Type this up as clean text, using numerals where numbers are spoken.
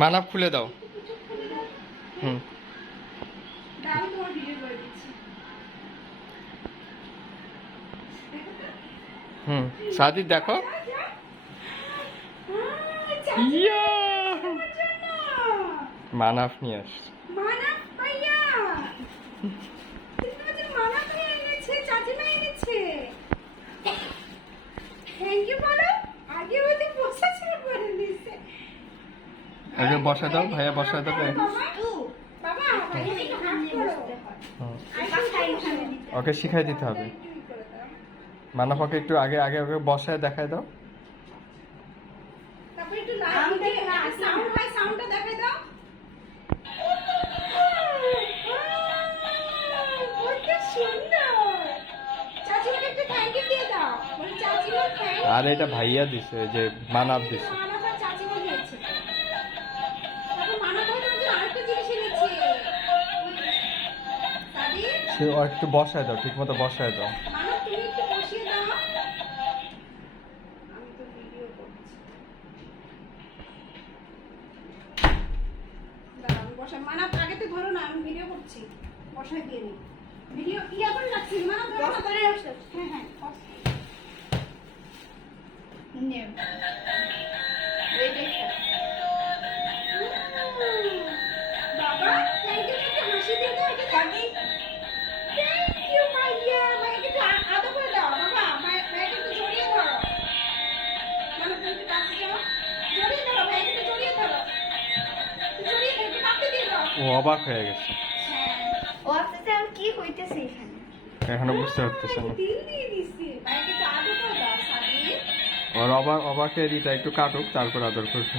মানাপ খুলে দাও। হুম হুম সাদি দেখো। ইয়া মানাপ নিয়ে আসছে। আগে বসা দাও, ভাইয়া বসা দাও। ওকে শিখাই দিতে হবে। মানাপাকে একটু আগে আগে ওকে বসায় দেখায় দাও। আর এটা ভাইয়া দিছে, যে মানাপ দিছে। সে একটু বসায় দাও, ঠিক মতো বসায় দাও। মানাপ আগে তো ধরো না, আমি ভিডিও করছি, বসাই দিয়ে নি। ভিডিও কি এখন রাখছি? মানাপ ধরো না, করে আসো। হ্যাঁ হ্যাঁ নে বাবা, থ্যাংক ইউ, একটু হাসি দিয়ে দাও। এটা দাদি, থ্যাংক ইউ মাইয়া। মাইয়াকে একটু আদর করে দাও। বাবা, মাইয়াকে একটু জড়িয়ে ধরো। মানাপ তুমি একটু কাছে যাও, জড়িয়ে ধরো, মাইয়াকে একটু জড়িয়ে ধরো। জড়িয়ে ধরো, একটু কাঁপতে দিয়ে দাও। ও অবাক হয়ে গেছে, ও আসতে আর কি হইতেছে এখানে এখনো বুঝতে পারতেছে না। তিল দিয়ে দিছি, মাইয়াকে একটু আদর করে দাও সাদি। ওর অবাকের এটা একটু কাটুক, তারপর আদর করবে।